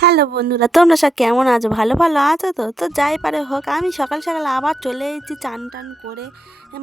Hello বন্ধুরা, তোমরা সব কেমন আছো? ভালো ভালো আছো তো? তো যাই পারে হোক, আমি সকাল সকাল আবার চলে এসেছি চান টান করে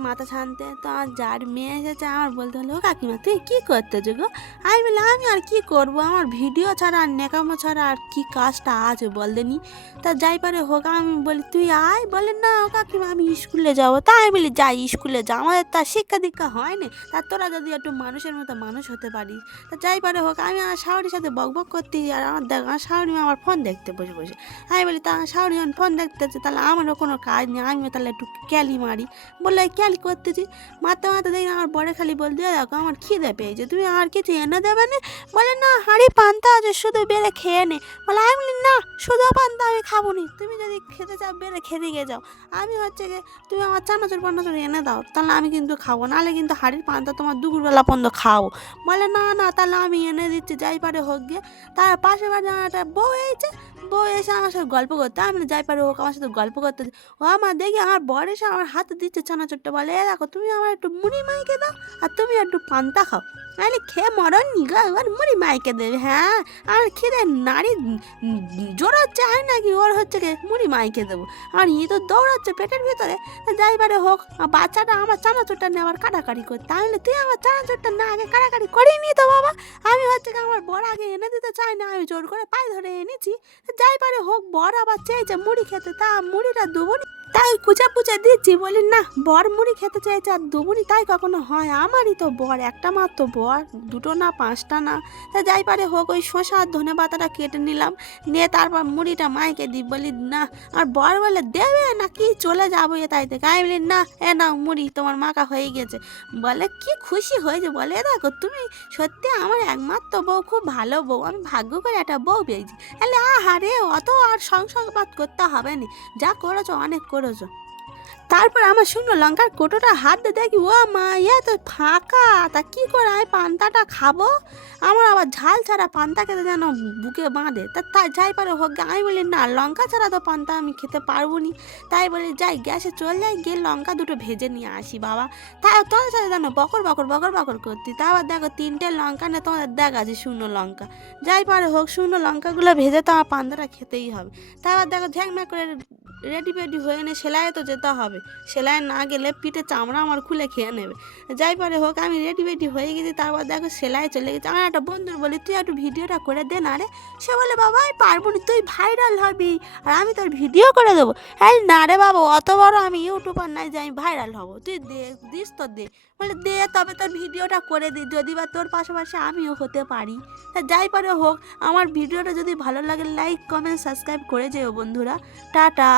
মাথা ছানতে। তো আমার যার মেয়ে এসেছে, আমার বলতে হলো, ও কাকিমা তুই কী করতেছো গো? আমি বললাম আমি আর কি করব, আমার ভিডিও ছাড়া আর নেকামো ছাড়া আর কি কাজটা আছে বল দেনি। তা যাই পারে হোক, আমি বলি তুই আয়, বলে না ও কাকিমা আমি স্কুলে যাবো। তা আমি বলি যাই স্কুলে যা, আমাদের তার শিক্ষা দীক্ষা হয়নি, তা তোরা যদি একটু মানুষের মতো মানুষ হতে পারিস। তা যাই পারে হোক, আমি আমার শাওরির সাথে বকবক করতে, আর আমার দেখ আমার শাওরি আমার ফোন দেখতে বসে বসে। আমি বলি তা শাওরি যখন ফোন দেখতেছে তাহলে আমারও কোনো কাজ নেই, আমিও তাহলে একটু ক্যালি মারি। বললে ক্যালি করতেছি, মারতে মারতে দেখি আমার বড় খালি বলতে দেখো আমার খিদে পেয়েছে, তুমি আর কিছু এনে দেবে না? বলে না হাঁড়ি পান্তা আছে, শুধু বেড়ে খেয়ে নে। বলে আমি বলি না শুধু পান্তা আমি খাবো নি, তুমি যদি খেতে চাও বেড়ে খেতে গিয়ে যাও, আমি হচ্ছে গিয়ে তুমি আমার চানাচুর পানাচুর এনে দাও, তাহলে আমি কিন্তু খাবো, নাহলে কিন্তু হাঁড়ির পান্তা তোমার দুপুরবেলা পর্যন্ত খাও। বলে না না তাহলে আমি এনে দিচ্ছি, যাই পারে হোক গিয়ে। তার পাশে বাড়ি আমার একটা বউ এসেছে, বউ এসে আমার সাথে গল্প করতে, আমি যাই পারে হোক আমার সাথে গল্প করতে। ও আমার দেখি আমার বর এসে আমার হাতে দিচ্ছে চানাচুরটা, বলে এ দেখো তুমি আমার একটু মুড়ি মাইকে দাও আর তুমি একটু পান্তা খাও। আরে খেয়ে মরণ নিগা, এবার মুড়ি মাইকে দেবে? হ্যাঁ আমার খিদে নারী জোর হচ্ছে হয় নাকি ওর হচ্ছে কে মুড়ি মাইকে দেবো? আর ই তো দৌড়াচ্ছে পেটের ভিতরে। যাইবারে হোক, বাচ্চাটা আমার চানাচুরটা নিয়ে আবার কাটাকাটি করতে, আমি তুই আমার চানাচুরটা না আগে কাটাকাটি করিনি তো বাবা, আমি হচ্ছে কি আমার বর আগে এনে দিতে চাই না, আমি জোর করে পায়ে ধরে এনেছি। যাই পারে হোক, বর আবার চেয়েছে মুড়ি খেতে, তা মুড়িটা দেবো নি, তাই কুচা পুচা দিচ্ছি। বলি না বর মুড়ি খেতে চাইছে আর দুবুনি, তাই কখনো হয়? আমারই তো বর, একটা মাত্র বর, দুটো না পাঁচটা না। তা যাই পারে হোক, ওই শসা আর ধনে পাতাটা কেটে নিলাম, নিয়ে তারপর মুড়িটা মাইকে দিই। বলি না, আর বর বলে দেবে না কি চলে যাবো এ তাই থেকে। আমি বলি না এ নাও মুড়ি তোমার মাখা হয়ে গেছে। বলে কি খুশি হয়েছে, বলে দেখো তুমি সত্যি আমার একমাত্র বউ, খুব ভালো বউ, আমি ভাগ্য করে একটা বউ পেয়েছি। তাহলে আহারে অত আর সংসর্গবাদ করতে হবে না, যা করেছো অনেক করেছো। তারপর আমার শুকনো লঙ্কার কোটোটা হাত দিয়ে দেখি ও মা ইয়ে তো ফাঁকা, তা কী করে আমি পান্তাটা খাবো? আমার আবার ঝাল ছাড়া পান্তা খেতে যেন বুকে বাঁধে। তা তাই যাই পারে হোক, আমি বলি না লঙ্কা ছাড়া তো পান্তা আমি খেতে পারবো নি। তাই বলি যাই গ্যাসে চলে যাই, গিয়ে লঙ্কা দুটো ভেজে নিয়ে আসি বাবা। তাই তোমাদের সাথে যেন বকর বকর বকর বকর করতি, তা আবার দেখো তিনটে লঙ্কা নিয়ে তোমাদের দেখা আছে শুকনো লঙ্কা। যাই পারে হোক, শুকনো লঙ্কাগুলো ভেজে তো আমার পান্তাটা খেতেই হবে। তা আবার দেখো ঝ্যাংম্যা করে রেডি ফেডি হয়ে নে, সেলাইয়ে তো যেতে হবে, সেলাই না গেলে পিঠে চামড়া আমার খুলে খেয়ে নেবে। যাই পারে হোক, আমি রেডি ফেডি হয়ে গেছি, তারপর দেখো সেলাই চলে গেছে। আমার একটা বন্ধুর বলি তুই একটু ভিডিওটা করে দে না রে। সে বলে বাবা আমি পারবো না, তুই ভাইরাল হবি আর আমি তোর ভিডিও করে দেবো। এই না রে বাবা, অত বড় আমি ইউটিউবার নাই যে আমি ভাইরাল হব, তুই দে দিস তো দে। বলে দে তবে তোর ভিডিওটা করে দিই, যদি বা তোর পাশাপাশি আমিও হতে পারি। তা যাই পারে হোক, আমার ভিডিওটা যদি ভালো লাগে লাইক কমেন্ট সাবস্ক্রাইব করে যেও বন্ধুরা। টাটা।